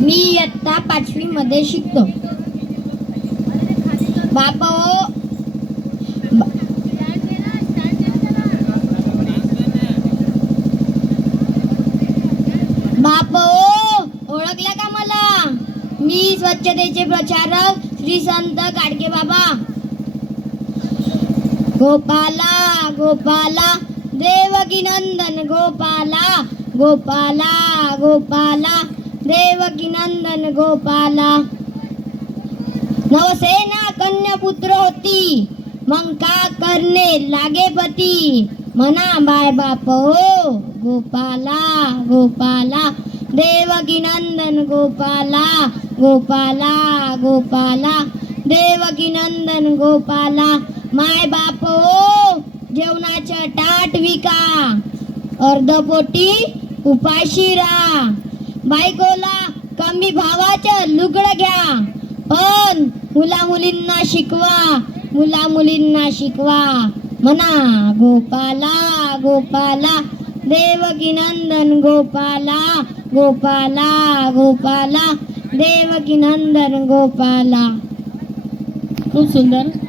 मी इयत्ता पाचवी मध्ये शिकतो. बाप हो बाप हो का मला? मी स्वच्छतेचे प्रचारक श्री संत गाडगे बाबा. गोपाला गोपाला देवकी नंदन गोपाला गोपाला गोपाला. देवकी नंदन गोपाला। नवसेना कन्या पुत्र होती मग का करणे लागे पती? म्हणा बाय बाप हो गोपाला गोपाला देवकी नंदन गोपाला गोपाला गोपाला देवकी नंदन गोपाला माय बाप ओ हो, जेवणाच्या टाट विका अर्धपोटी उपाशिरा. बायकोला कमी भावाचं लुगडं घ्या. पण मुला मुलींना शिकवा. मुला मुलींना शिकवा. म्हणा गोपाला गोपाला. देवकी नंदन गोपाला गोपाला गोपाला. देवकी नंदन गोपाला. खूप सुंदर.